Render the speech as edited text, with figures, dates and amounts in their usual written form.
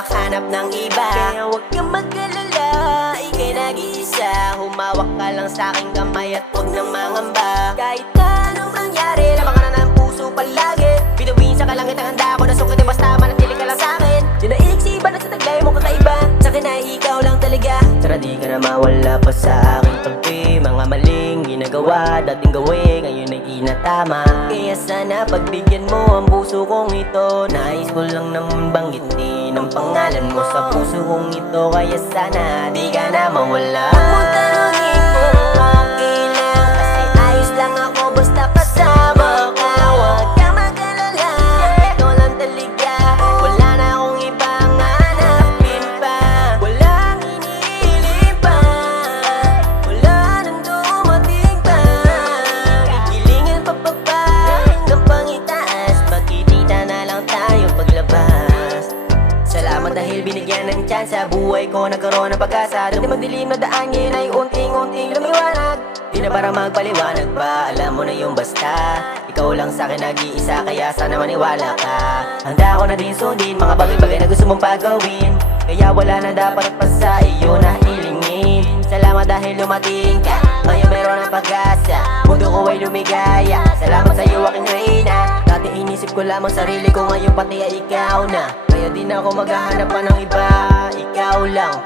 hanap ng iba. Kaya huwag kang mag-alala, ika'y nag-iisa. Humawak ka lang sa aking kamay at huwag nang mangamba. Kahit anong mangyari, laban ka na ng puso palagi. Bituin sa kalangitan, handa ako na sukitin, basta manatili ka lang sa akin. Di naiiksiba na sa taglay mo kakaiba, sa akin ay ikaw lang talaga. Tara di ka na mawala pa sa aking tabi. Mga maling ginagawa, dating gawin, ngayon ay inatama. Kaya sana pagbigyan mo ang puso kong ito. Nais ko lang naman banggitin ang pangalan mo sa puso kong ito. Kaya sana di ka na mawala. Huwag mong tanungin kung okay lang, kasi ayos lang ako basta kasama ka. Huwag kang mag-alala, ikaw lang talaga. Wala na akong ibang hanapin pa. Walang iniiling pa, wala nang dumating pa. Gigilingan pa hanggang pangitaas, magkikita na lang tayong paglabas. Salamat dahil binigyan ng chance sa buhay ko, nagkaroon ng pag-asa. Dati madilim na daan, ngayon ay unting-unting lumiwanag. Di na para magpaliwanag pa, alam mo na yung basta. Ikaw lang sa'kin nag-iisa, kaya sana maniwala ka. Handa ako na din sundin mga bagay-bagay na gusto mong pagawin. Kaya wala na dapat pa sa iyo na hilingin. Salamat dahil lumating ka, ngayon meron ng pag-asa. Mundo ko ay lumigaya, salamat sa iyo aking reyna. Dati inisip ko lamang sarili ko, ngayon pati ay ikaw na. Kaya di na ako maghahanap pa ng iba, ikaw lang.